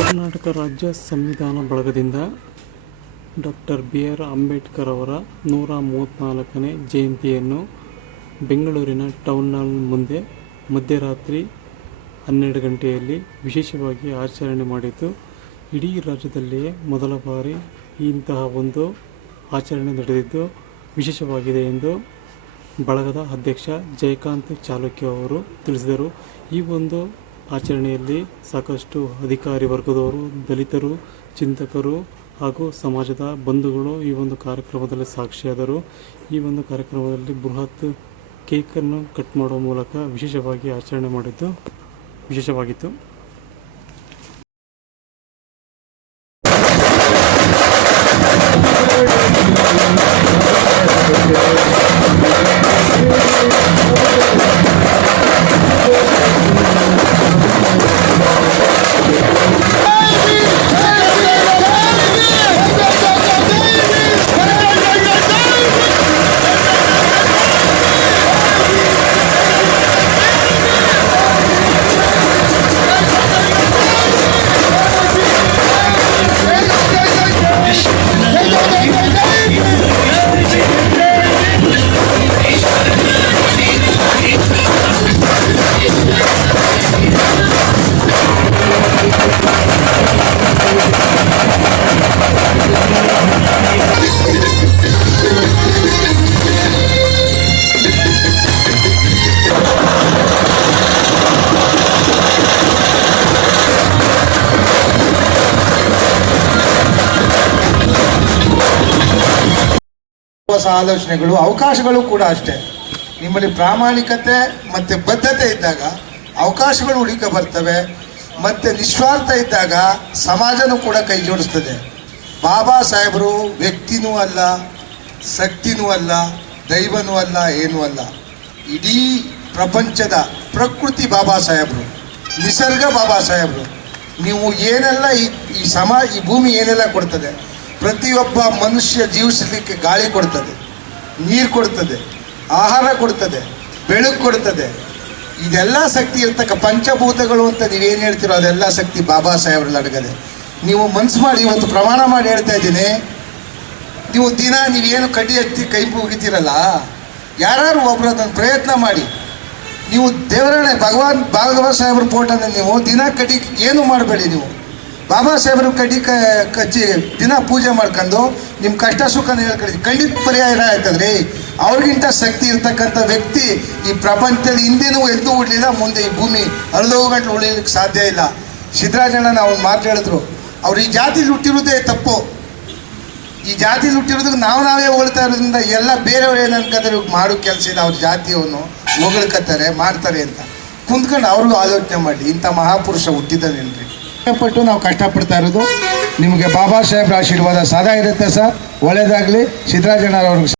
ರಾಜ್ಯ ಸಂವಿಧಾನ ಬಳಗದಿಂದ ಡಾಕ್ಟರ್ ಬಿ ಆರ್ ಅಂಬೇಡ್ಕರ್ ಅವರ ನೂರ ಮೂವತ್ತ್ನಾಲ್ಕನೇ ಜಯಂತಿಯನ್ನು ಬೆಂಗಳೂರಿನ ಟೌನ್ ಹಾಲ್ ಮುಂದೆ ಮಧ್ಯರಾತ್ರಿ ಹನ್ನೆರಡು ಗಂಟೆಯಲ್ಲಿ ವಿಶೇಷವಾಗಿ ಆಚರಣೆ ಮಾಡಿತು ಇಡೀ ರಾಜ್ಯದಲ್ಲಿಯೇ ಮೊದಲ ಬಾರಿ ಇಂತಹ ಒಂದು ಆಚರಣೆ ನಡೆದಿದ್ದು, ವಿಶೇಷವಾಗಿದೆ ಎಂದು ಬಳಗದ ಅಧ್ಯಕ್ಷ ಜಯಕಾಂತ್ ಚಾಲುಕ್ಯ ಅವರು ತಿಳಿಸಿದರು. ಈ ಒಂದು ಆಚರಣೆಯಲ್ಲಿ ಸಾಕಷ್ಟು ಅಧಿಕಾರಿ ವರ್ಗದವರು, ದಲಿತರು, ಚಿಂತಕರು ಹಾಗೂ ಸಮಾಜದ ಬಂಧುಗಳು ಈ ಒಂದು ಕಾರ್ಯಕ್ರಮದಲ್ಲಿ ಸಾಕ್ಷಿಯಾದರು. ಈ ಒಂದು ಕಾರ್ಯಕ್ರಮದಲ್ಲಿ ಬೃಹತ್ ಕೇಕನ್ನು ಕಟ್ ಮಾಡುವ ಮೂಲಕ ವಿಶೇಷವಾಗಿ ಆಚರಣೆ ಮಾಡಿದ್ದು, ವಿಶೇಷವಾಗಿತ್ತು. ಆಲೋಚನೆಗಳು, ಅವಕಾಶಗಳು ಕೂಡ ಅಷ್ಟೇ. ನಿಮ್ಮಲ್ಲಿ ಪ್ರಾಮಾಣಿಕತೆ ಮತ್ತು ಬದ್ಧತೆ ಇದ್ದಾಗ ಅವಕಾಶಗಳು ಹುಡುಕ ಬರ್ತವೆ. ಮತ್ತು ನಿಸ್ವಾರ್ಥ ಇದ್ದಾಗ ಸಮಾಜನೂ ಕೂಡ ಕೈ ಜೋಡಿಸ್ತದೆ. ಬಾಬಾ ಸಾಹೇಬರು ವ್ಯಕ್ತಿನೂ ಅಲ್ಲ, ಶಕ್ತಿನೂ ಅಲ್ಲ, ದೈವನೂ ಅಲ್ಲ, ಏನೂ ಅಲ್ಲ. ಇಡೀ ಪ್ರಪಂಚದ ಪ್ರಕೃತಿ ಬಾಬಾ ಸಾಹೇಬರು, ನಿಸರ್ಗ ಬಾಬಾ ಸಾಹೇಬರು. ನೀವು ಏನೆಲ್ಲ ಈ ಈ ಸಮ, ಈ ಭೂಮಿ ಏನೆಲ್ಲ ಕೊಡ್ತದೆ? ಪ್ರತಿಯೊಬ್ಬ ಮನುಷ್ಯ ಜೀವಿಸಲಿಕ್ಕೆ ಗಾಳಿ ಕೊಡ್ತದೆ, ನೀರು ಕೊಡ್ತದೆ, ಆಹಾರ ಕೊಡ್ತದೆ, ಬೆಳಕು ಕೊಡ್ತದೆ. ಇದೆಲ್ಲ ಶಕ್ತಿ ಇರ್ತಕ್ಕ ಪಂಚಭೂತಗಳು ಅಂತ ನೀವೇನು ಹೇಳ್ತೀರೋ ಅದೆಲ್ಲ ಶಕ್ತಿ ಬಾಬಾ ಸಾಹೇಬ್ರಲ್ಲಿ ಅಡಗದೆ. ನೀವು ಮನ್ಸು ಮಾಡಿ ಇವತ್ತು ಪ್ರಮಾಣ ಮಾಡಿ ಹೇಳ್ತಾ ಇದ್ದೀನಿ. ನೀವು ದಿನ ನೀವೇನು ಕಡ್ಡಿ ಹತ್ತಿ ಕೈ ಮುಗಿತೀರಲ್ಲ ಯಾರು ಒಬ್ಬರು ಅದನ್ನು ಪ್ರಯತ್ನ ಮಾಡಿ. ನೀವು ದೇವರೇ, ಭಗವಾನ್ ಭಾಗವತ ಸಾಹೇಬ್ರ ಫೋಟೋನ ನೀವು ದಿನ ಕಡಿ ಏನು ಮಾಡಬೇಡಿ ನೀವು? ಬಾಬಾ ಸಾಹೇಬ್ರ ಕಡಿ ಕಚ್ಚಿ ದಿನ ಪೂಜೆ ಮಾಡ್ಕೊಂಡು ನಿಮ್ಮ ಕಷ್ಟ ಸುಖನ ಹೇಳ್ಕೊಳ್ಳಿ. ಖಂಡಿತ ಪರಿಹಾರ ಆಯ್ತದ್ರಿ ಅವ್ರಿಗಿಂತ ಶಕ್ತಿ ಇರ್ತಕ್ಕಂಥ ವ್ಯಕ್ತಿ ಈ ಪ್ರಪಂಚದ ಹಿಂದಿನೂ ಎದ್ದು ಉಳಿಲಿಲ್ಲ ಮುಂದೆ ಈ ಭೂಮಿ ಅರ್ಧವು ಗಂಟೆ ಉಳಿಲಿಕ್ಕೆ ಸಾಧ್ಯ ಇಲ್ಲ. ಸಿದ್ದರಾಜಣ್ಣ ನಾವು ಮಾತಾಡಿದ್ರು ಅವ್ರು ಈ ಜಾತಿ ಹುಟ್ಟಿರೋದೇ ತಪ್ಪು. ಈ ಜಾತಿ ಹುಟ್ಟಿರೋದಕ್ಕೆ ನಾವು ನಾವೇ ಹೋಗ್ತಾ ಇರೋದ್ರಿಂದ ಎಲ್ಲ ಬೇರೆಯವ್ರು ಏನು ಅನ್ಕೋತಾರೆ ಮಾಡೋ ಕೆಲಸ ಇಲ್ಲ, ಅವ್ರ ಜಾತಿಯವನು ಹೊಗಳ್ಕತ್ತಾರೆ, ಮಾಡ್ತಾರೆ ಅಂತ. ಕುಂತ್ಕೊಂಡು ಅವ್ರಿಗೂ ಆಲೋಚನೆ ಮಾಡಿ ಇಂಥ ಮಹಾಪುರುಷ ಹುಟ್ಟಿದ್ದಾನೇನ್ರಿ? ಪಟ್ಟು ನಾವು ಕಷ್ಟಪಡ್ತಾ ಇರೋದು. ನಿಮಗೆ ಬಾಬಾ ಸಾಹೇಬ್ರ ಆಶೀರ್ವಾದ ಸದಾ ಇರುತ್ತೆ ಸರ್. ಒಳ್ಳೇದಾಗಲಿ. ಸಿದ್ದರಾಜಣ್ಣವ್ರಿಗೆ